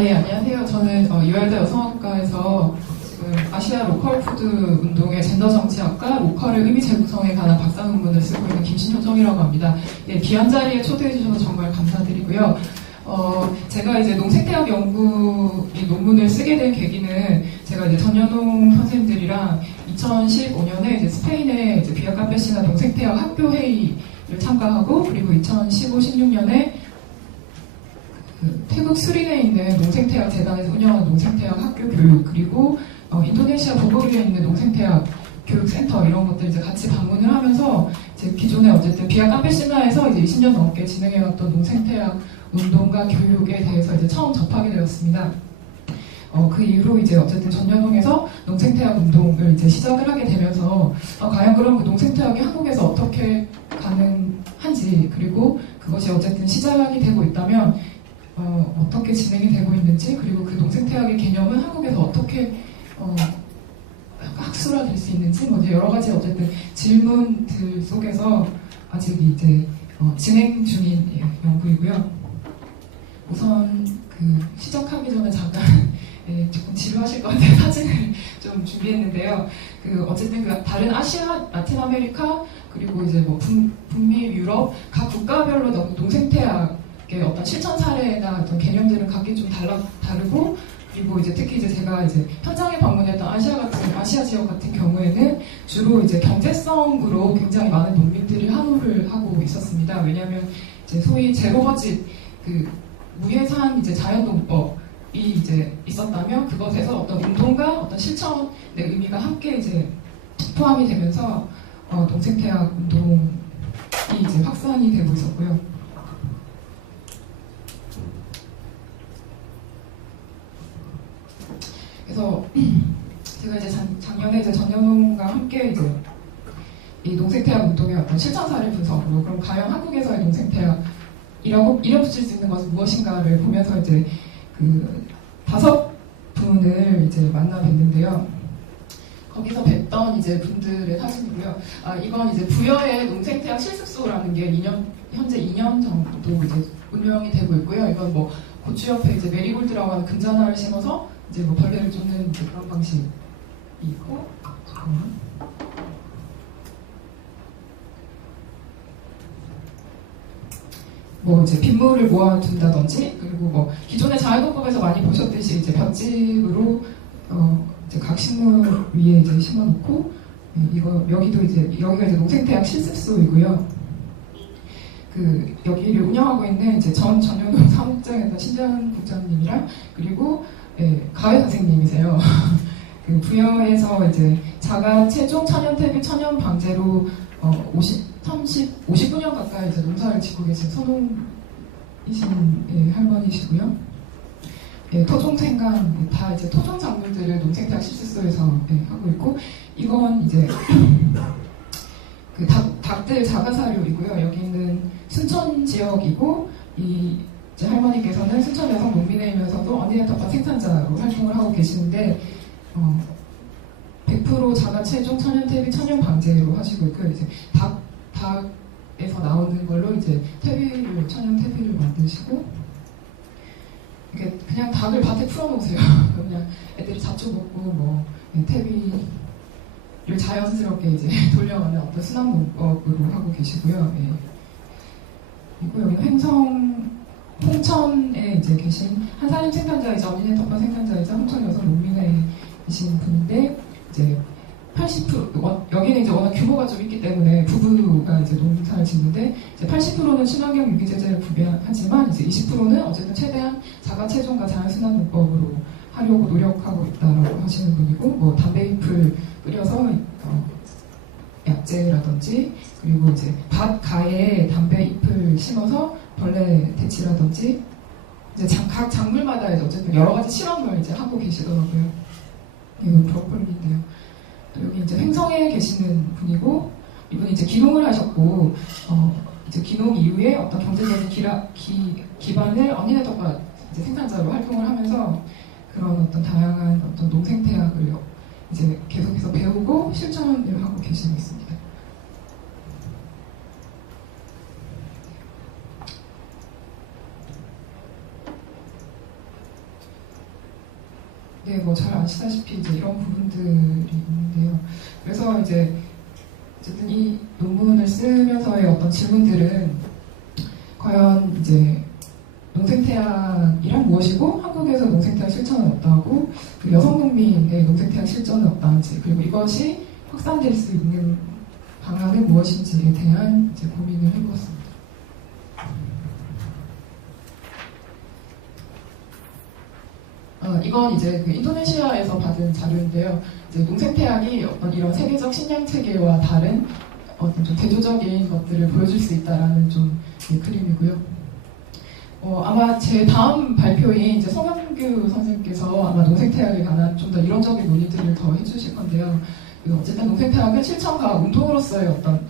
예, 안녕하세요. 저는 유열대 여성학과에서 지금 아시아 로컬 푸드 운동의 젠더 정치학과 로컬의 의미 재구성에 관한 박사 논문을 쓰고 있는 김신효정이라고 합니다. 예, 귀한 자리에 초대해 주셔서 정말 감사드리고요. 제가 이제 농생태학 연구 이 논문을 쓰게 된 계기는 제가 이제 전현홍 선생님들이랑 2015년에 이제 스페인의 이제 비아 카페시나 농생태학 학교 회의를 참가하고, 그리고 2015, 16년에 태국 수린에 있는 농생태학 재단에서 운영하는 농생태학 학교 교육, 그리고 인도네시아 보고리에 있는 농생태학 교육센터, 이런 것들 이제 같이 방문을 하면서 이제 기존에 어쨌든 비아 카페시나에서 이제 20년 넘게 진행해왔던 농생태학 운동과 교육에 대해서 이제 처음 접하게 되었습니다. 그 이후로 이제 어쨌든 전현홍에서 농생태학 운동을 이제 시작을 하게 되면서 과연 그럼 그 농생태학이 한국에서 어떻게 가능한지, 그리고 그것이 어쨌든 시작이 되고 있다면 어떻게 진행이 되고 있는지, 그리고 그 농생태학의 개념은 한국에서 어떻게 학술화될 수 있는지, 뭐 이제 여러 가지 어쨌든 질문들 속에서 아직 이제 진행 중인 연구이고요. 우선 그 시작하기 전에 잠깐 조금 지루하실 것 같아요. 사진을 좀 준비했는데요. 어쨌든 그 다른 아시아, 라틴 아메리카, 그리고 이제 뭐 북미, 유럽 각 국가별로 농생태학의 어떤 실천 사례나 어떤 개념들은 각기 좀 다르고, 그리고 이제 특히 이제 제가 이제 현장에 방문했던 아시아 지역 같은 경우에는 주로 이제 경제성으로 굉장히 많은 농민들이 항우를 하고 있었습니다. 왜냐하면 이제 소위 제로버짓 무예산 이제 자연농법이 이제 있었다면, 그것에서 어떤 운동과 어떤 실천의 의미가 함께 이제 포함이 되면서 농생태학 운동이 이제 확산이 되고 있었고요. 그래서 제가 이제 작년에 이제 전현홍과 함께 이제 이 농생태학 운동의 어떤 실천 사례 분석으로, 그럼 과연 한국에서의 농생태학이라고 이름 붙일 수 있는 것은 무엇인가를 보면서 이제 그 5분을 이제 만나 뵀는데요. 거기서 뵀던 이제 분들의 사진이고요. 이건 이제 부여의 농생태학 실습소라는 게 현재 2년 정도 이제 운영이 되고 있고요. 이건 뭐 고추 옆에 이제 메리골드라고 하는 금잔화를 심어서 이제 뭐 벌레를 쫓는 이제 그런 방식이 있고, 잠깐만. 뭐 이제 빗물을 모아둔다든지, 그리고 뭐 기존의 자연농법에서 많이 보셨듯이 이제 볏짚으로 이제 각 식물 위에 이제 심어놓고, 여기가 이제 농생태학 실습소이고요. 여기를 운영하고 있는 이제 전현홍 사무국장이었던 신재현 국장님이랑, 그리고 가회 선생님이세요. 부여에서 이제 자가 체종 천연 퇴비 천연 방제로 59년 가까이 이제 농사를 짓고 계신 선홍이신 할머니시고요. 토종 생강 다 이제 토종 작물들을 농생태학 실습소에서 하고 있고, 이건 이제 닭들 자가사료이고요. 여기는 순천 지역이고, 이제 할머니께서는 순천 여성 농민회이면서도 언니네 텃밭 생산자로 활동을 하고 계시는데 100% 자가 체종 천연 퇴비 천연 방제로 하시고 있고요. 이제 닭에서 나오는 걸로 이제 천연 퇴비를 만드시고, 이게 그냥 닭을 밭에 풀어놓으세요. 그냥 애들이 잡초 먹고 뭐 퇴비를 자연스럽게 이제 돌려가는 어떤 순환 농법으로 하고 계시고요. 그리고 여기는 홍천에 이제 계신 한사님 생산자이자 언니네 텃밭 생산자이자 홍천 여성 농민회이신 분인데, 이제 80% 여기는 이제 워낙 규모가 좀 있기 때문에 부부가 이제 농사를 짓는데, 이제 80%는 친환경 유기제재를 구비하지만 이제 20%는 어쨌든 최대한 자가 체종과 자연순환 농법으로 하려고 노력하고 있다라고 하시는 분이고, 뭐 담배 잎을 뿌려서 약재라든지, 그리고 이제 밭 가에 담배 잎을 심어서 벌레 퇴치라든지, 이제 각 작물마다 이제 어쨌든 여러 가지 실험을 이제 하고 계시더라고요. 이건 브로콜리인데요. 여기 이제 횡성에 계시는 분이고, 이분이 이제 기농을 하셨고, 이제 기농 이후에 어떤 경제적인 기반을 언니네 텃밭 이제 생산자로 활동을 하면서 그런 어떤 다양한 어떤 농생태학을 이제 계속해서 배우고 실천을 하고 계시고 있습니다. 네, 뭐 잘 아시다시피 이제 이런 부분들이 있는데요. 그래서 이제 어쨌든 이 논문을 쓰면서의 어떤 질문들은 과연 이제 농생태학이란 무엇이고 한국에서 농생태학 실천은 어떠하고 그 여성 농민의 농생태학 실천은 어떠한지 그리고 이것이 확산될 수 있는 방안은 무엇인지에 대한 이제 고민을 해보았습니다. 이건 이제 그 인도네시아에서 받은 자료인데요. 이제 농생태학이 어떤 이런 세계적 식량 체계와 다른 어떤 좀 대조적인 것들을 보여줄 수 있다라는 좀 그림이고요. 아마 제 다음 발표인 이제 송영규 선생님께서 아마 농생태학에 관한 좀 더 이론적인 논의들을 더 해주실 건데요. 어쨌든 농생태학은 실천과 운동으로서의 어떤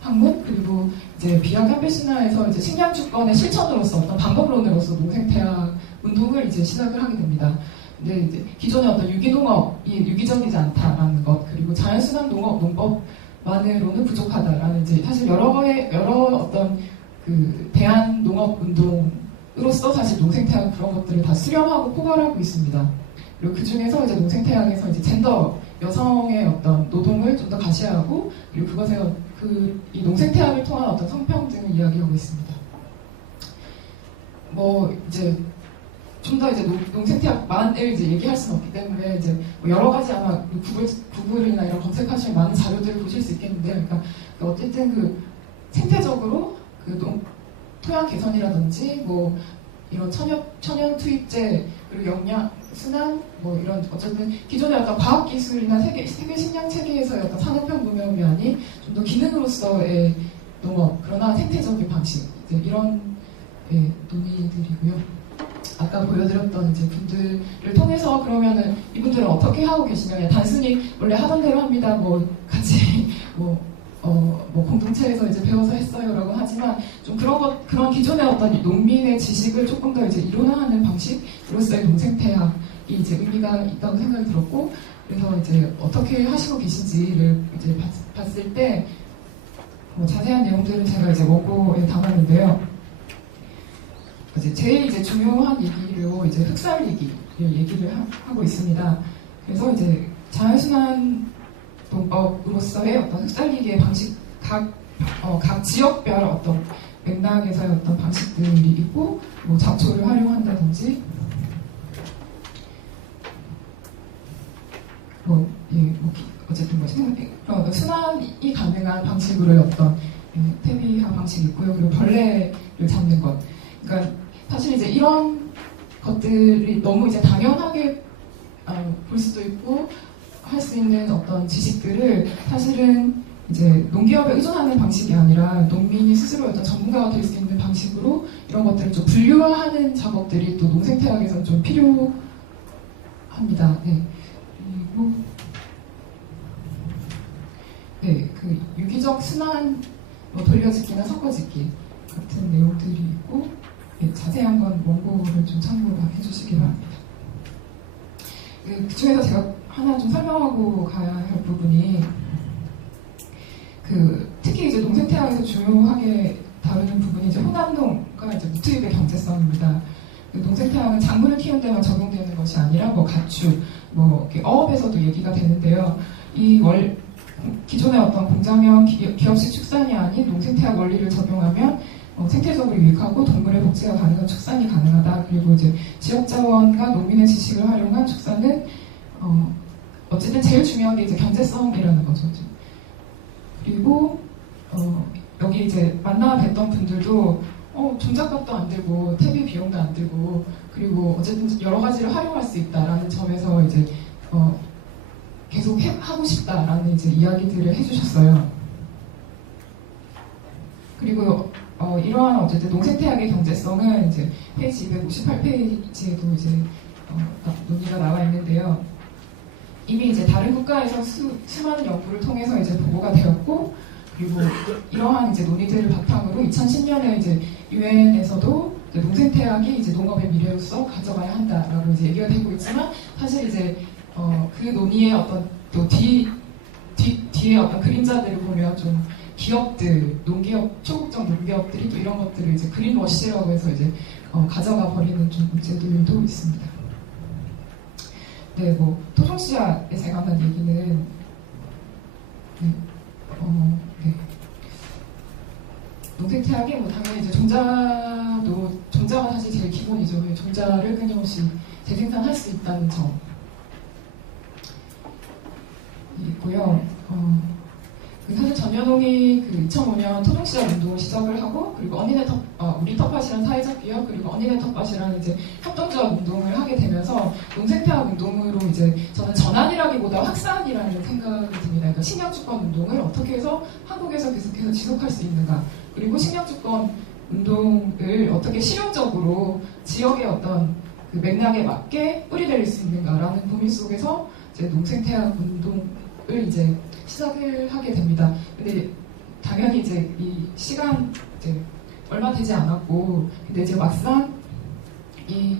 학문 그리고 이제 비약 현배 신화에서 이제 식량 주권의 실천으로서 어떤 방법론으로서 농생태학 운동을 이제 시작을 하게 됩니다. 근데 이제 기존의 어떤 유기농업이 유기적이지 않다라는 것 그리고 자연순환 농법만으로는 부족하다라는 이제 사실 여러 어떤 그 대한 농업 운동으로서 사실 농생태학 그런 것들을 다 수렴하고 포괄하고 있습니다. 그리고 그 중에서 이제 농생태학에서 이제 젠더 여성의 어떤 노동을 좀 더 가시하고 그리고 그것에 이 농생태학을 통한 어떤 성평등을 이야기하고 있습니다. 뭐 이제 좀 더 이제 농생태학만을 이제 얘기할 수는 없기 때문에 이제 뭐 여러 가지 아마 구글이나 이런 검색하시면 많은 자료들을 보실 수 있겠는데요. 그러니까 어쨌든 그 생태적으로 그 토양 개선이라든지 뭐 이런 천연 투입제 그리고 영양 순환 뭐 이런 어쨌든 기존의 어떤 과학 기술이나 세계 식량 체계에서의 어떤 산업형 농업이 아닌 좀 더 기능으로서의 농업 그러나 생태적인 방식 이제 이런 논의들이고요. 아까 보여드렸던 이제 분들을 통해서 그러면은 이분들은 어떻게 하고 계시냐 단순히 원래 하던 대로 합니다. 뭐 같이 뭐 공동체에서 이제 배워서 했어요라고 하지만 좀 그런 기존의 어떤 농민의 지식을 조금 더 이제 이론화하는 방식으로서의 농생태학이 이제 의미가 있다고 생각이 들었고 그래서 이제 어떻게 하시고 계신지를 이제 봤을 때 자세한 내용들은 제가 이제 원고에 담았는데요. 이제 제일 이제 중요한 얘기로 이제 흑살리기를 얘기를 하고 있습니다. 그래서 이제 자연순환 농법으로서의 어떤 흑살리기의 방식, 각 지역별 어떤 맥락에서의 어떤 방식들이 있고, 뭐 잡초를 활용한다든지, 어쨌든 순환이 가능한 방식으로의 어떤 퇴비화 방식이 있고요. 그리고 벌레를 잡는 것. 그러니까 사실 이제 이런 것들이 너무 이제 당연하게 볼 수도 있고, 할 수 있는 어떤 지식들을 사실은 이제 농기업에 의존하는 방식이 아니라 농민이 스스로 어떤 전문가가 될 수 있는 방식으로 이런 것들을 좀 분류화하는 작업들이 또 농생태학에서는 좀 필요합니다. 네. 그리고 그 유기적 순환 돌려짓기나 섞어짓기 같은 내용들이 있고 자세한 건 원고를 좀 참고를 해주시기 바랍니다. 그 중에서 제가 하나 좀 설명하고 가야 할 부분이 특히 이제 농생태학에서 중요하게 다루는 부분이 이제 호남농과 이제 무투입의 경제성입니다. 농생태학은 작물을 키우는 데만 적용되는 것이 아니라 뭐 가축, 뭐 어업에서도 얘기가 되는데요. 기존의 어떤 공장형 기업식 축산이 아닌 농생태학 원리를 적용하면 생태적으로 유익하고 동물의 복지가 가능한 축산이 가능하다. 그리고 이제 지역자원과 농민의 지식을 활용한 축산은 어쨌든 제일 중요한 게 이제 경제성이라는 거죠. 그리고 여기 이제 만나 뵀던 분들도 종잣값도 안 들고 퇴비 비용도 안 들고 그리고 어쨌든 여러 가지를 활용할 수 있다라는 점에서 이제 계속 하고 싶다라는 이제 이야기들을 해주셨어요. 그리고 이러한 어쨌든 농생태학의 경제성은 이제 페이지 258페이지에도 이제 논의가 나와 있는데요. 이미 이제 다른 국가에서 수많은 연구를 통해서 이제 보고가 되었고, 그리고 이러한 이제 논의들을 바탕으로 2010년에 이제 유엔에서도 농생태학이 이제 농업의 미래로서 가져가야 한다라고 이제 얘기가 되고 있지만, 사실 이제 그 논의의 어떤 또 뒤에 어떤 그림자들을 보면 좀 기업들, 초국적 농기업들이 또 이런 것들을 이제 그린워시라고 해서 이제 가져가 버리는 좀 문제들도 있습니다. 네, 뭐 토종씨앗에 관한 얘기는 네, 네. 농생태학이 뭐 당연히 이제 종자가 사실 제일 기본이죠. 종자를 끊임없이 재생산할 수 있다는 점이 있고요. 사실 전여동이 2005년 토종씨앗 운동을 시작을 하고, 그리고 우리 텃밭이란 사회적 기업, 그리고 언니네 텃밭이라는 이제 협동조합 운동을 하게 되면서 농생태학 운동으로 이제 저는 전환이라기보다 확산이라는 생각이 듭니다. 그러니까 식량주권 운동을 어떻게 해서 한국에서 계속해서 지속할 수 있는가, 그리고 식량주권 운동을 어떻게 실용적으로 지역의 어떤 그 맥락에 맞게 뿌리내릴 수 있는가라는 고민 속에서 이제 농생태학 운동을 이제 시작을 하게 됩니다. 근데 당연히 이제 이 시간 이제 얼마 되지 않았고, 근데 이제 막상 이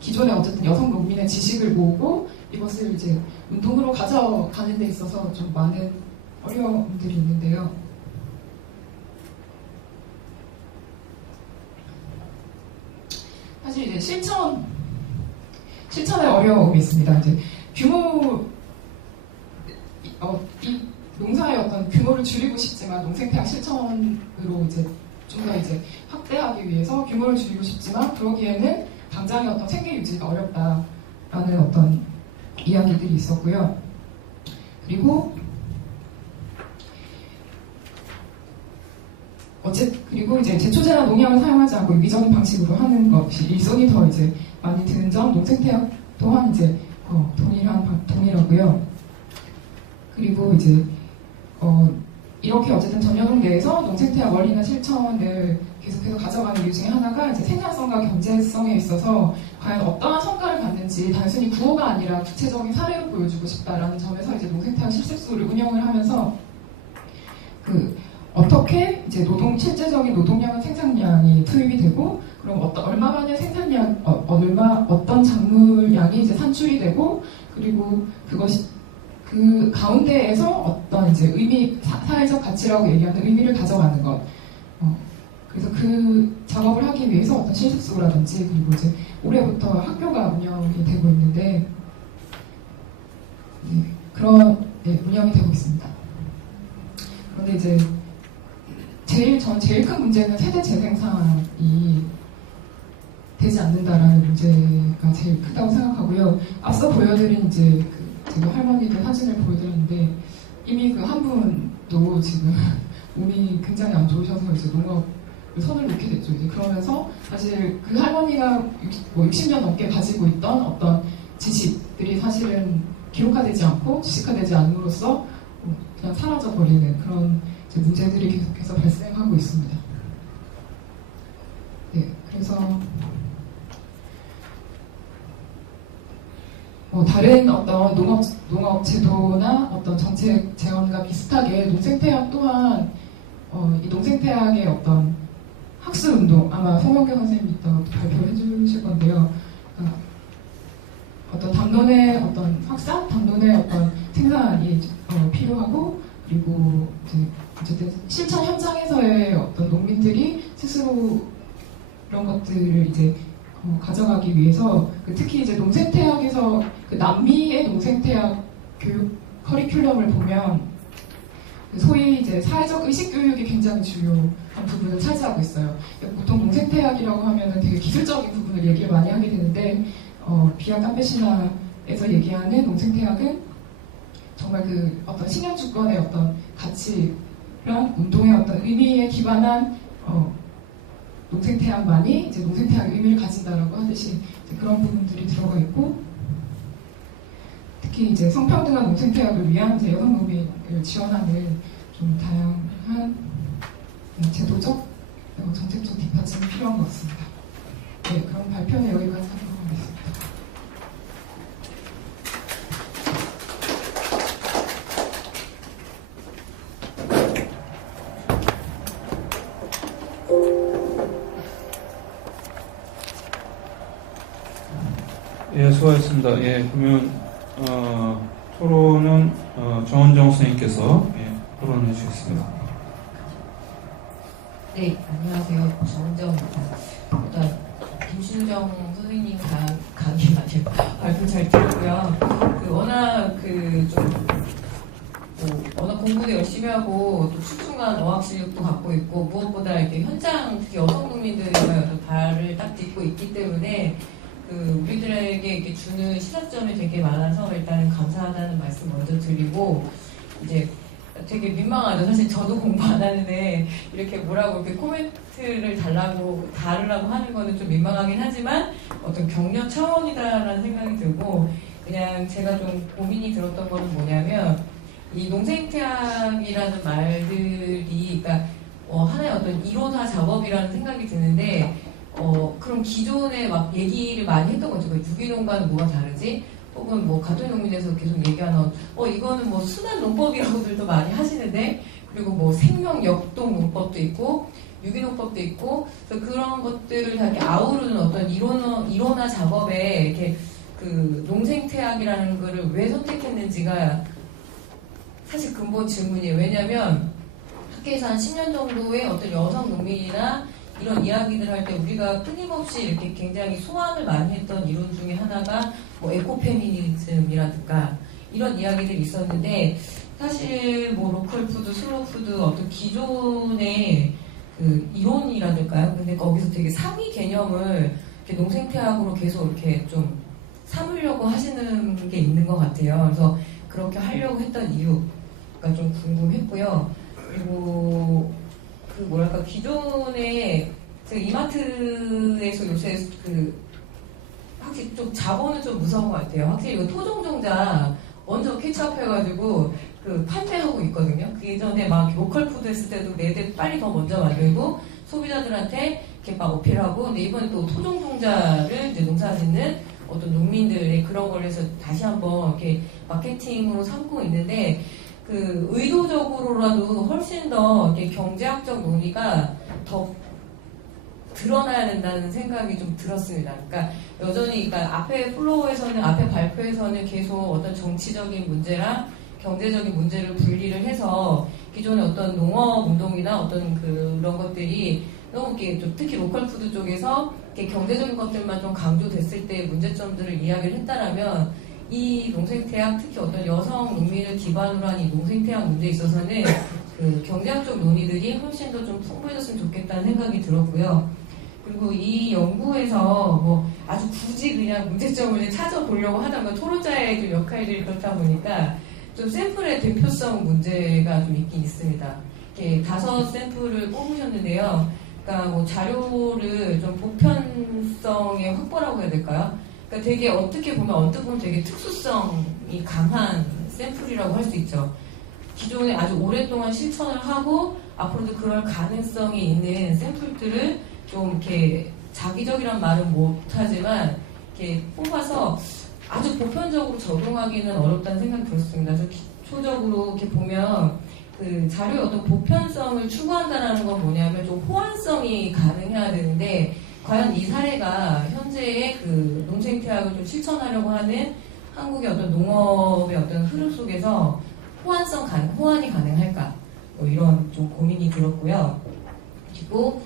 기존의 어쨌든 여성 농민의 지식을 모으고 이것을 이제 운동으로 가져가는 데 있어서 좀 많은 어려움들이 있는데요. 사실 이제 실천의 어려움이 있습니다. 이제 이 농사의 어떤 규모를 줄이고 싶지만, 농생태학 실천으로 이제 좀 더 이제 확대하기 위해서 규모를 줄이고 싶지만, 그러기에는 당장의 어떤 생계 유지가 어렵다라는 어떤 이야기들이 있었고요. 그리고 이제 제초제나 농약을 사용하지 않고 유기적인 방식으로 하는 것이 일손이 더 이제 많이 드는 점, 농생태학 또한 이제 동일하고요. 그리고 이제 이렇게 어쨌든 전여동 내에서 농생태학 원리나 실천을 계속해서 가져가는 이유 중에 하나가 이제 생산성과 경제성에 있어서 과연 어떠한 성과를 갖는지 단순히 구호가 아니라 구체적인 사례로 보여주고 싶다라는 점에서 이제 농생태학 실습소를 운영을 하면서 어떻게 이제 실제적인 노동량과 생산량이 투입이 되고, 그럼 얼마 만에 생산량, 어떤 작물량이 이제 산출이 되고, 그리고 그것이 그 가운데에서 어떤 이제 사회적 가치라고 얘기하는 의미를 가져가는 것. 그래서 그 작업을 하기 위해서 어떤 실습소라든지, 그리고 이제 올해부터 학교가 운영이 되고 있는데, 그런 운영이 되고 있습니다. 그런데 이제 제일 큰 문제는 세대 재생산이 되지 않는다라는 문제가 제일 크다고 생각하고요. 앞서 보여드린 이제 제가 할머니들 사진을 보여드렸는데, 이미 한 분도 지금 몸이 굉장히 안 좋으셔서 이제 농업을 손을 놓게 됐죠. 이제 그러면서 사실 그 할머니가 60년 넘게 가지고 있던 어떤 지식들이 사실은 기록화되지 않고 지식화되지 않음으로써 그냥 사라져버리는 그런 문제들이 계속해서 발생하고 있습니다. 네, 그래서 다른 어떤 농업 제도나 어떤 정책 재원과 비슷하게 농생태학 또한 이 농생태학의 어떤 학술 운동, 아마 송영교 선생님이 이따가 발표를 해주실 건데요. 어떤 담론의 어떤 확산, 담론의 어떤 생산이 필요하고, 그리고 이제 어쨌든 실천 현장에서의 어떤 농민들이 스스로 그런 것들을 이제 가져가기 위해서 특히 이제 농생태학에서 남미의 농생태학 교육 커리큘럼을 보면 소위 이제 사회적 의식 교육이 굉장히 중요한 부분을 차지하고 있어요. 보통 농생태학이라고 하면은 되게 기술적인 부분을 얘기를 많이 하게 되는데, 비약 깜베시나에서 얘기하는 농생태학은 정말 어떤 식량주권의 어떤 가치랑 운동의 어떤 의미에 기반한 농생태학만이 이제 농생태학의 의미를 가진다라고 하듯이 이제 그런 부분들이 들어가 있고, 특히 이제 성평등한 농생태학을 위한 이제 여성 농민을 지원하는 좀 다양한 제도적, 정책적 뒷받침이 필요한 것 같습니다. 네, 그럼 발표는 여기까지 하도록 하겠습니다. 예, 수고하셨습니다. 예, 그러면 토론은 정은정 선생님께서 토론해 주시겠습니다. 네, 안녕하세요. 정은정입니다. 일단 김신정 선생님 강의 많이 발표 잘 들었고요. 워낙 워낙 공부도 열심히 하고 또 출중한 어학 실력도 갖고 있고 무엇보다 이렇게 현장 특히 여성 국민들과 발을 딱 딛고 있기 때문에 우리들에게 이렇게 주는 시사점이 되게 많아서 일단은 감사하다는 말씀 먼저 드리고 이제 되게 민망하죠. 사실 저도 공부 안 하는데 이렇게 뭐라고 이렇게 코멘트를 달라고 하는 거는 좀 민망하긴 하지만 어떤 격려 차원이다라는 생각이 들고 그냥 제가 좀 고민이 들었던 거는 뭐냐면 이 농생태학이라는 말들이 그러니까 하나의 어떤 이론화 작업이라는 생각이 드는데 그럼 기존에 막 얘기를 많이 했던 거죠. 유기농과는 뭐가 다르지? 혹은 뭐 가토농민에서 계속 얘기하는 이거는 뭐 순환 농법이라고들도 많이 하시는데 그리고 뭐 생명 역동 농법도 있고 유기농법도 있고 그래서 그런 것들을 다 이렇게 아우르는 어떤 이론화 작업에 이렇게 농생태학이라는 거를 왜 선택했는지가 사실 근본 질문이에요. 왜냐하면 학교에서 한 10년 정도의 어떤 여성 농민이나 이런 이야기들 할 때 우리가 끊임없이 이렇게 굉장히 소환을 많이 했던 이론 중에 하나가 뭐 에코페미니즘이라든가 이런 이야기들이 있었는데 사실 뭐 로컬푸드, 슬로푸드 어떤 기존의 이론이라든가요. 근데 거기서 되게 상위 개념을 이렇게 농생태학으로 계속 이렇게 좀 삼으려고 하시는 게 있는 것 같아요. 그래서 그렇게 하려고 했던 이유가 좀 궁금했고요. 그리고 기존에 이마트에서 요새 확실히 좀 자본은 좀 무서운 것 같아요. 확실히 이거 토종종자 먼저 캐치업해가지고 판매하고 있거든요. 그 예전에 막 로컬 푸드 했을 때도 내대 빨리 더 먼저 만들고 소비자들한테 이렇게 막 어필하고 근데 이번에 또 토종종자를 이제 농사짓는 어떤 농민들의 그런 걸 해서 다시 한번 이렇게 마케팅으로 삼고 있는데 의도적으로라도 훨씬 더 이렇게 경제학적 논의가 더 드러나야 된다는 생각이 좀 들었습니다. 그러니까 여전히 앞에 플로어에서는 앞에 발표에서는 계속 어떤 정치적인 문제랑 경제적인 문제를 분리를 해서 기존의 어떤 농업 운동이나 어떤 그런 것들이 너무 이렇게 좀 특히 로컬 푸드 쪽에서 이렇게 경제적인 것들만 좀 강조됐을 때 문제점들을 이야기를 했다라면 이 농생태학 특히 어떤 여성 농민을 기반으로 한 이 농생태학 문제에 있어서는 경제학적 논의들이 훨씬 더 좀 풍부해졌으면 좋겠다는 생각이 들었고요. 그리고 이 연구에서 뭐 아주 굳이 그냥 문제점을 찾아보려고 하다가 토론자의 좀 역할들이 그렇다 보니까 좀 샘플의 대표성 문제가 좀 있긴 있습니다. 이렇게 5샘플을 뽑으셨는데요. 그러니까 뭐 자료를 좀 보편성의 확보라고 해야 될까요? 그러니까 되게 어떻게 보면 언뜻 보면 되게 특수성이 강한 샘플이라고 할 수 있죠. 기존에 아주 오랫동안 실천을 하고 앞으로도 그럴 가능성이 있는 샘플들을 좀 이렇게 자기적이란 말은 못하지만 이렇게 뽑아서 아주 보편적으로 적용하기는 어렵다는 생각이 들었습니다. 그래서 기초적으로 이렇게 보면 자료의 어떤 보편성을 추구한다는 건 뭐냐면 좀 호환성이 가능해야 되는데 과연 이 사례가 현재의 농생태학을 좀 실천하려고 하는 한국의 어떤 농업의 어떤 흐름 속에서 호환이 가능할까? 뭐 이런 좀 고민이 들었고요. 그리고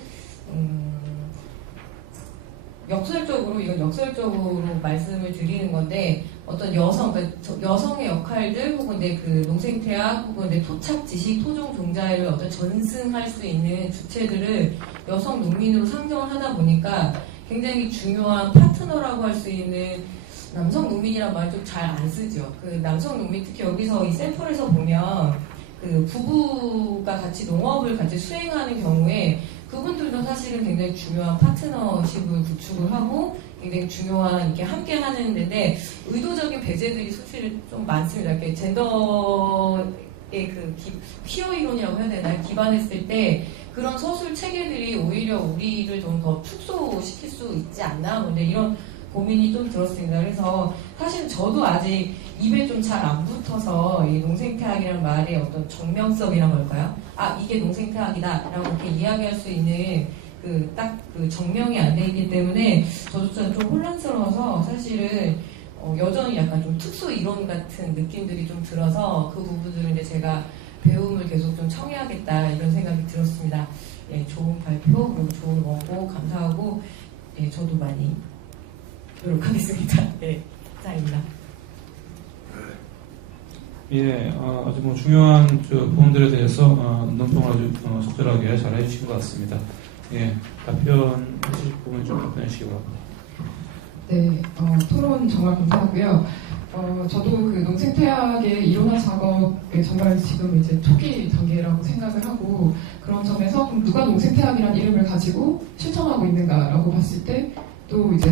역설적으로 말씀을 드리는 건데 어떤 여성의 역할들 혹은 농생태학 혹은 토착 지식 토종 종자를 어떤 전승할 수 있는 주체들을 여성 농민으로 상정을 하다 보니까 굉장히 중요한 파트너라고 할 수 있는 남성 농민이란 말 좀 잘 안 쓰죠. 남성 농민 특히 여기서 이 샘플에서 보면 부부가 같이 농업을 같이 수행하는 경우에 그분들도 사실은 굉장히 중요한 파트너십을 구축을 하고 굉장히 중요한 이렇게 함께 하는 데인데 의도적인 배제들이 사실은 좀 많습니다. 이렇게 젠더의 퀴어 이론이라고 해야 되나요? 기반했을 때 그런 서술 체계들이 오히려 우리를 좀 더 축소시킬 수 있지 않나? 근데 이런 고민이 좀 들었습니다. 그래서 사실 저도 아직 입에 좀 잘 안 붙어서 이 농생태학이라는 말의 어떤 정명성이란 걸까요? 이게 농생태학이다 라고 이렇게 이야기할 수 있는 정명이 안 돼 있기 때문에 저조차는 좀 혼란스러워서 사실은 여전히 약간 좀 특수 이론 같은 느낌들이 좀 들어서 그 부분들은 이제 제가 배움을 계속 좀 청해야겠다 이런 생각이 들었습니다. 예, 좋은 발표 그리고 좋은 원고 감사하고 예, 저도 많이 노력하겠습니다. 네, 감사합니다. 예, 아주 뭐 중요한 부분들에 대해서 논평을 아주 적절하게 잘 해주신 것 같습니다. 예, 답변하실 부분 좀 답변해 주시기 바랍니다. 네, 토론 정말 감사하고요. 저도 그 농생태학의 이론화 작업에 정말 지금 이제 초기 단계라고 생각을 하고, 그런 점에서 그럼 누가 농생태학이라는 이름을 가지고 실천하고 있는가라고 봤을 때 또 이제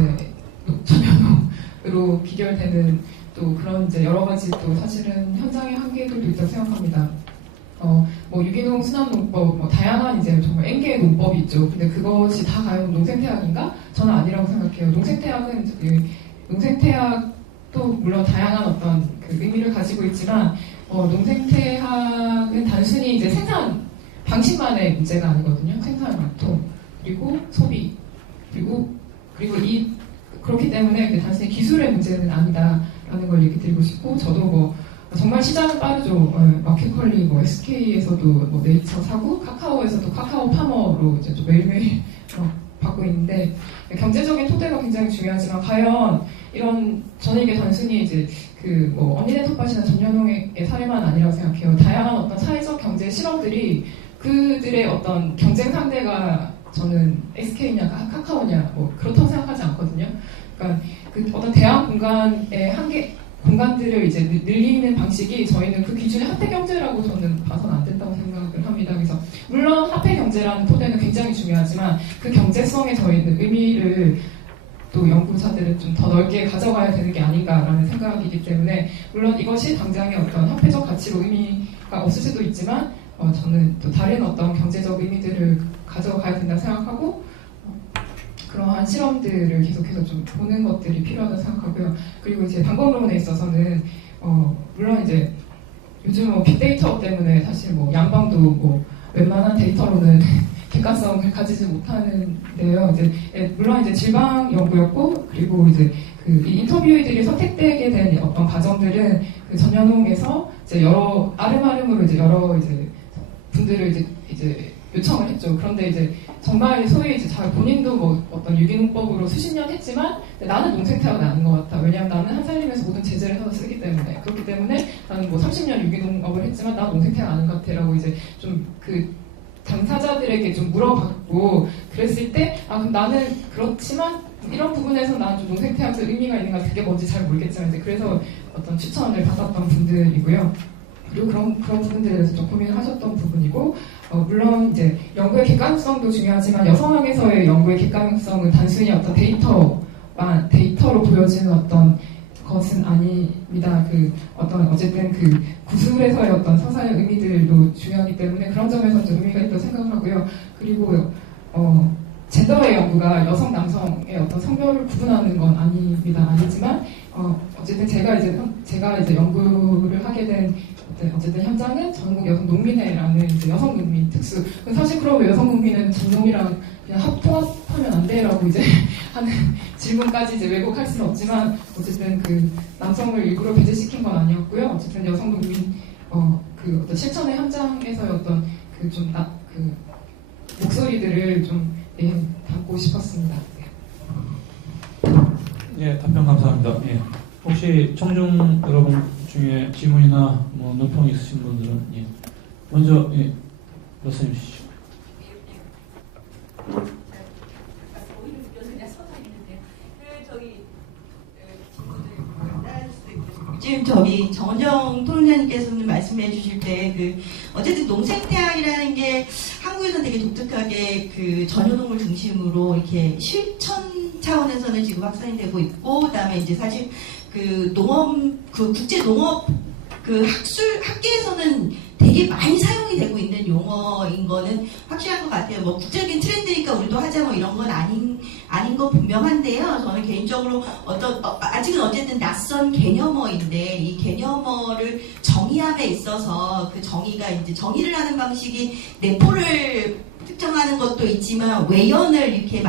전현웅으로 비결되는 또 그런 이제 여러 가지 또 사실은 현장의 한계들도 있다고 생각합니다. 뭐 유기농 순환농법, 뭐 다양한 이제 정말 N개의 농법이 있죠. 근데 그것이 다 과연 농생태학인가? 저는 아니라고 생각해요. 농생태학도 물론 다양한 어떤 그 의미를 가지고 있지만, 농생태학은 단순히 이제 생산 방식만의 문제가 아니거든요. 생산 유통, 그리고 소비, 그렇기 때문에 단순히 기술의 문제는 아니다라는 걸 얘기 드리고 싶고, 저도 뭐 정말 시장은 빠르죠. 마켓컬리, 뭐 SK에서도 뭐 네이처 사고, 카카오에서도 카카오 파머로 이제 좀 매일매일 받고 있는데, 경제적인 토대가 굉장히 중요하지만 과연 저는 이게 단순히 이제 그 뭐 언니네 텃밭이나 전현웅의 사례만 아니라고 생각해요. 다양한 어떤 사회적 경제 실험들이 그들의 어떤 경쟁 상대가 저는 SK냐 카카오냐 뭐 그렇다고 생각하지 않거든요. 그러니까 그 어떤 대학 공간의 공간들을 이제 늘리는 방식이 저희는 그 기준의 화폐 경제라고 저는 봐서는 안 된다고 생각을 합니다. 그래서 물론 화폐 경제라는 토대는 굉장히 중요하지만 그 경제성에 저희는 의미를 또 연구자들은 좀 더 넓게 가져가야 되는 게 아닌가라는 생각이기 때문에, 물론 이것이 당장의 어떤 화폐적 가치로 의미가 없을 수도 있지만 저는 또 다른 어떤 경제적 의미들을 가져가야 된다 생각하고, 그러한 실험들을 계속해서 좀 보는 것들이 필요하다고 생각하고요. 그리고 이제 방법론에 있어서는 물론 이제 요즘 뭐 빅데이터 때문에 사실 뭐 양방도 뭐 웬만한 데이터로는 객관성을 가지지 못하는데요. 이제 물론 이제 질방 연구였고, 그리고 이제 그 인터뷰이들이 선택되게 된 어떤 과정들은 그 전현웅에서 이제 아름아름으로 이제 여러 이제 분들을 이제 요청을 했죠. 그런데 이제 정말 소위 이제 본인도 뭐 어떤 유기농법으로 수십 년 했지만 나는 농생태학은 아닌 것 같아. 왜냐하면 나는 한살림에서 모든 제재를 하나 쓰기 때문에. 그렇기 때문에 나는 뭐 30년 유기농업을 했지만 난 농생태학 아닌 것 같아라고 이제 좀 그 당사자들에게 좀 물어봤고, 그랬을 때 그럼 나는 그렇지만 이런 부분에서 나는 좀 농생태학적 의미가 있는가, 그게 뭔지 잘 모르겠지만 이제 그래서 어떤 추천을 받았던 분들이고요. 그리고 그런 부분들에 대해서 좀 고민을 하셨던 부분이고, 물론 이제 연구의 객관성도 중요하지만 여성학에서의 연구의 객관성은 단순히 어떤 데이터로 보여지는 어떤 것은 아닙니다. 어쨌든 그 구술에서의 어떤 서사의 의미들도 중요하기 때문에 그런 점에서 좀 의미가 있다고 생각하고요. 그리고 젠더의 연구가 여성 남성의 어떤 성별을 구분하는 건 아니지만 어쨌든 제가 이제 연구를 하게 된 어쨌든 현장은 전국 여성 농민회라는 이제 여성 농민 특수. 사실 그러면 여성 농민은 전농이랑 그냥 통합하면 안 돼라고 이제 하는 질문까지 이제 왜곡할 수는 없지만, 어쨌든 그 남성을 일부러 배제시킨 건 아니었고요. 어쨌든 여성 농민 그 어떤 실천의 현장에서의 어떤 그 목소리들을 좀 담고 싶었습니다. 예, 답변 감사합니다. 예. 혹시 청중 여러분 중에 질문이나 뭐 논평 있으신 분들은 먼저 말씀해 주시죠. 지금 정은정 토론자님께서는 말씀해 주실 때 어쨌든 농생태학이라는 게 한국에서는 되게 독특하게 그 전효농을 중심으로 이렇게 실천 차원에서는 지금 확산이 되고 있고, 그다음에 이제 사실 국제 농업 학계에서는 되게 많이 사용이 되고 있는 용어인 거는 확실한 것 같아요. 뭐 국제적인 트렌드니까 우리도 하자 뭐 이런 건 아닌 거 분명한데요. 저는 개인적으로 아직은 어쨌든 낯선 개념어인데, 이 개념어를 정의함에 있어서 그 정의가 이제 정의를 하는 방식이 내포를 특정하는 것도 있지만 외연을 이렇게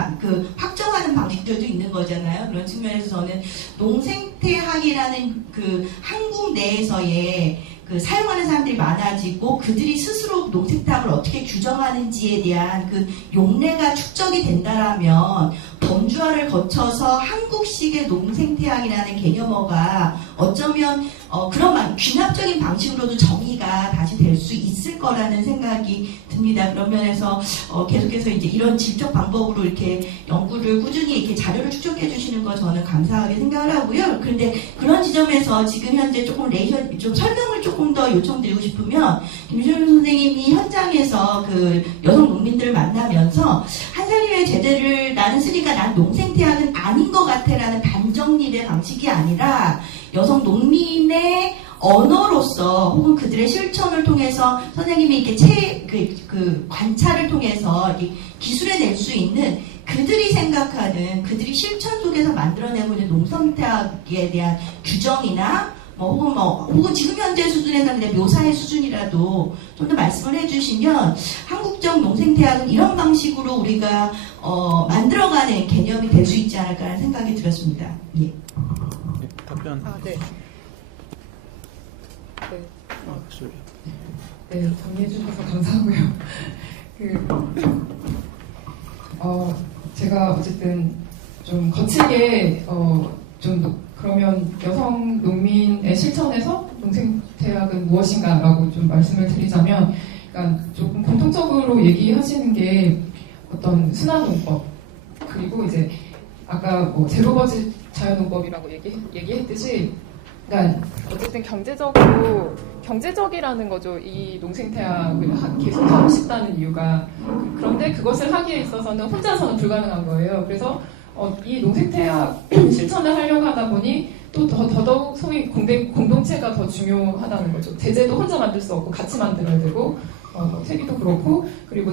확정하는 방식들도 있는 거잖아요. 그런 측면에서 저는 농생태학이라는 그 한국 내에서의 그 사용하는 사람들이 많아지고 그들이 스스로 농생태학을 어떻게 규정하는지에 대한 그 용례가 축적이 된다라면 범주화를 거쳐서 한국식의 농생태학이라는 개념어가 어쩌면 그런 귀납적인 방식으로도 정의가 다시 될 수 있을 거라는 생각이 듭니다. 그런 면에서 계속해서 이제 이런 질적 방법으로 이렇게 연구를 꾸준히 이렇게 자료를 축적해 주시는 거 저는 감사하게 생각을 하고요. 그런데 그런 지점에서 지금 현재 조금 좀 설명을 조금 더 요청드리고 싶으면 김준일 선생님이 현장에서 그 여성 농민들을 만나면서 한살림의 제재를 나는 쓰니까 난 농생태학은 아닌 것 같아라는 반정립의 방식이 아니라 여성 농민의 언어로서 혹은 그들의 실천을 통해서 선생님이 이렇게 관찰을 통해서 이렇게 기술해낼 수 있는 그들이 생각하는 그들이 실천 속에서 만들어내고 있는 농생태학에 대한 규정이나 혹은 지금 현재 수준에서 그냥 묘사의 수준이라도 좀 더 말씀을 해주시면 한국적 농생태학은 이런 방식으로 우리가 만들어가는 개념이 될 수 있지 않을까라는 생각이 들었습니다. 예. 답변. 네. 목소리. 네, 정리해 주셔서 감사하고요. 제가 어쨌든 좀 거칠게 그러면 여성 농민의 실천에서 농생태학은 무엇인가라고 좀 말씀을 드리자면, 그러니까 조금 공통적으로 얘기하시는 게 어떤 순환농법, 그리고 이제 아까 제로버짓 자연농법이라고 얘기했듯이, 그러니까 어쨌든 경제적이라는 거죠. 이 농생태학을 계속 하고 싶다는 이유가. 그런데 그것을 하기에 있어서는 혼자서는 불가능한 거예요. 그래서 이 농생태학 실천을 하려고 하다 보니 또 더더욱 소위 공동체가 더 중요하다는 거죠. 제재도 혼자 만들 수 없고 같이 만들어야 되고, 퇴비도 그렇고, 그리고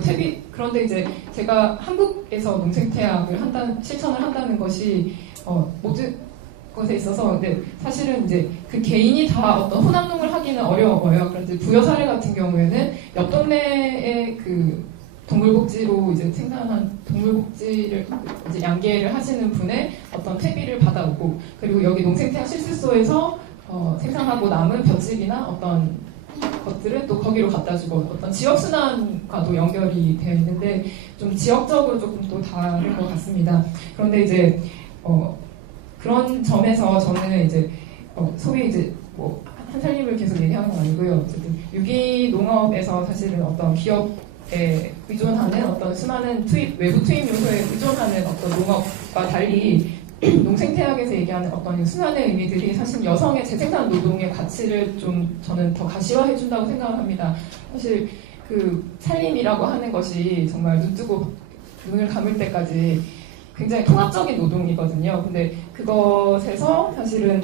그런데 이제 제가 한국에서 농생태학을 실천을 한다는 것이 모든 것에 있어서, 근데 사실은 이제 그 개인이 다 어떤 혼합농을 하기는 어려워요. 그런데 부여 사례 같은 경우에는 옆 동네의 그 동물복지로 이제 생산한 동물복지를 이제 양계를 하시는 분의 어떤 퇴비를 받아오고, 그리고 여기 농생태학 실습소에서 생산하고 남은 볏짚이나 어떤 것들은 또 거기로 갖다 주고, 어떤 지역순환과도 연결이 되어 있는데 좀 지역적으로 조금 또 다른 것 같습니다. 그런데 이제 그런 점에서 저는 이제 소위 이제 한살림을 계속 얘기하는 건 아니고요. 어쨌든 유기농업에서 사실은 어떤 기업에 의존하는 어떤 수많은 외부 투입 요소에 의존하는 어떤 농업과 달리 농생태학에서 얘기하는 어떤 순환의 의미들이 사실 여성의 재생산 노동의 가치를 좀 저는 더 가시화해 준다고 생각을 합니다. 사실 그 살림이라고 하는 것이 정말 눈 뜨고 눈을 감을 때까지 굉장히 통합적인 노동이거든요. 근데 그것에서 사실은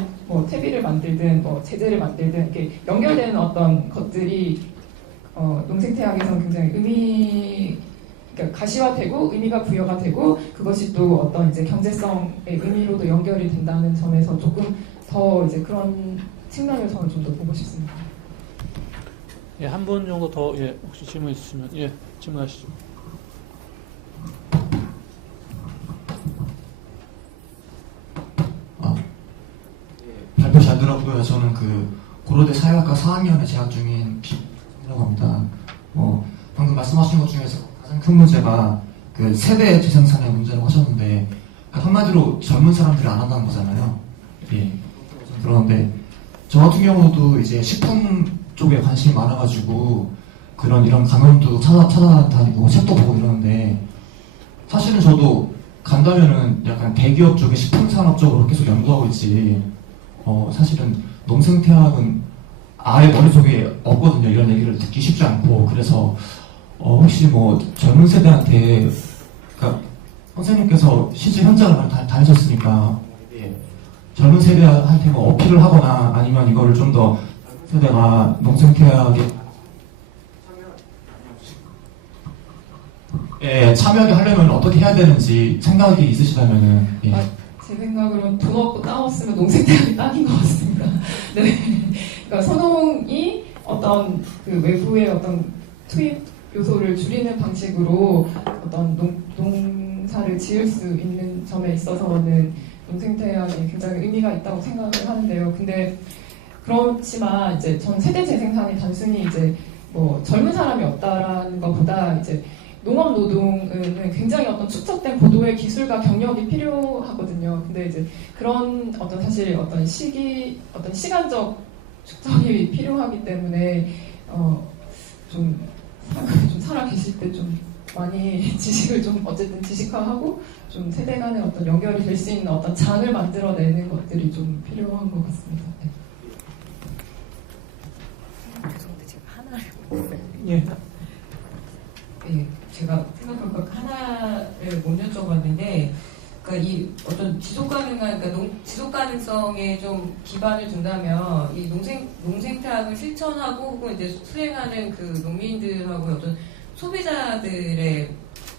퇴비를 만들든 제재를 만들든 이렇게 연결되는 어떤 것들이 농생태학에서는 굉장히 그러니까 가시화되고 의미가 부여가 되고, 그것이 또 어떤 이제 경제성의 의미로도 연결이 된다는 점에서 조금 더 이제 그런 측면을 저는 좀 더 보고 싶습니다. 예, 한 분 정도 더, 혹시 질문 있으시면, 질문하시죠. 발표 잘 들었고요. 저는 고려대 사회학과 4학년에 재학 중인 김이라고 합니다. 방금 말씀하신 것 중에서 가장 큰 문제가 세대 재생산의 문제라고 하셨는데, 한마디로 젊은 사람들이 안 한다는 거잖아요. 예. 그런데 저 같은 경우도 이제 식품 쪽에 관심이 많아가지고 이런 강연도 찾아다니고 책도 보고 이러는데, 사실은 저도 간다면은 약간 대기업 쪽에 식품 산업 쪽으로 계속 연구하고 있지, 사실은 농생태학은 아예 머릿속에 없거든요. 이런 얘기를 듣기 쉽지 않고. 그래서 혹시 젊은 세대한테, 그러니까 선생님께서 실제 현장을 다니셨으니까 젊은 세대한테 어필을 하거나 아니면 이거를 좀 더 세대가 농생태학에 참여하게 하려면 어떻게 해야 되는지 생각이 있으시다면은. 제 생각으로는 돈 없고 땅 없으면 농생태학이 딱인 것 같습니다. 네. 그러니까 소농이 어떤 외부의 어떤 투입 요소를 줄이는 방식으로 어떤 농사를 지을 수 있는 점에 있어서는 농생태학이 굉장히 의미가 있다고 생각을 하는데요. 근데 그렇지만 이제 전 세대 재생산이 단순히 이제 뭐 젊은 사람이 없다라는 것보다 이제 농업 노동은 굉장히 어떤 축적된 고도의 기술과 경력이 필요하거든요. 근데 이제 그런 어떤 사실 어떤 어떤 시간적 축적이 필요하기 때문에 좀 살아 계실 때 좀 많이 지식을 좀 어쨌든 지식화하고 좀 세대 간의 어떤 연결이 될 수 있는 어떤 장을 만들어내는 것들이 좀 필요한 것 같습니다. 네. 죄송한데 제가 하나를 예. 예, 제가 생각해보니까 하나를 못 여쭤봤는데, 그러니까 이 어떤 지속 가능한, 그러니까 지속 가능성에 좀 기반을 둔다면 이 농생태학을 실천하고 혹은 이제 수행하는 그 농민들하고 어떤 소비자들의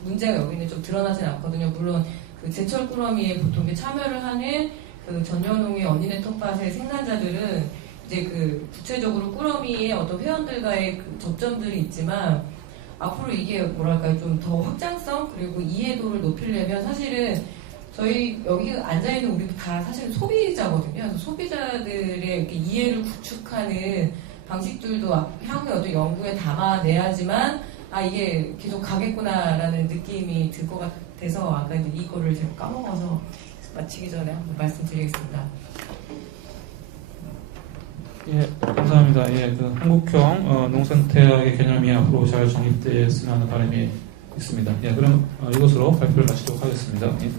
문제가 여기는 좀 드러나진 않거든요. 물론 그 제철 꾸러미에 보통 참여를 하는 그 전년홍의 언니네 텃밭의 생산자들은 이제 그 구체적으로 꾸러미의 어떤 회원들과의 그 접점들이 있지만 앞으로 이게 뭐랄까요, 좀 더 확장성 그리고 이해도를 높이려면 사실은 저희 여기 앉아있는 우리 다 사실 소비자거든요. 그래서 소비자들의 이렇게 이해를 구축하는 방식들도 향후에 어떤 연구에 담아내야지만 이게 계속 가겠구나라는 느낌이 들 것 같아서 아까 이제 이거를 제가 까먹어서 마치기 전에 한번 말씀드리겠습니다. 예, 감사합니다. 예, 그 한국형 농생태학의 개념이 앞으로 잘 정립되었으면 하는 바람이 있습니다. 예, 그럼 이것으로 발표를 마치도록 하겠습니다. 예.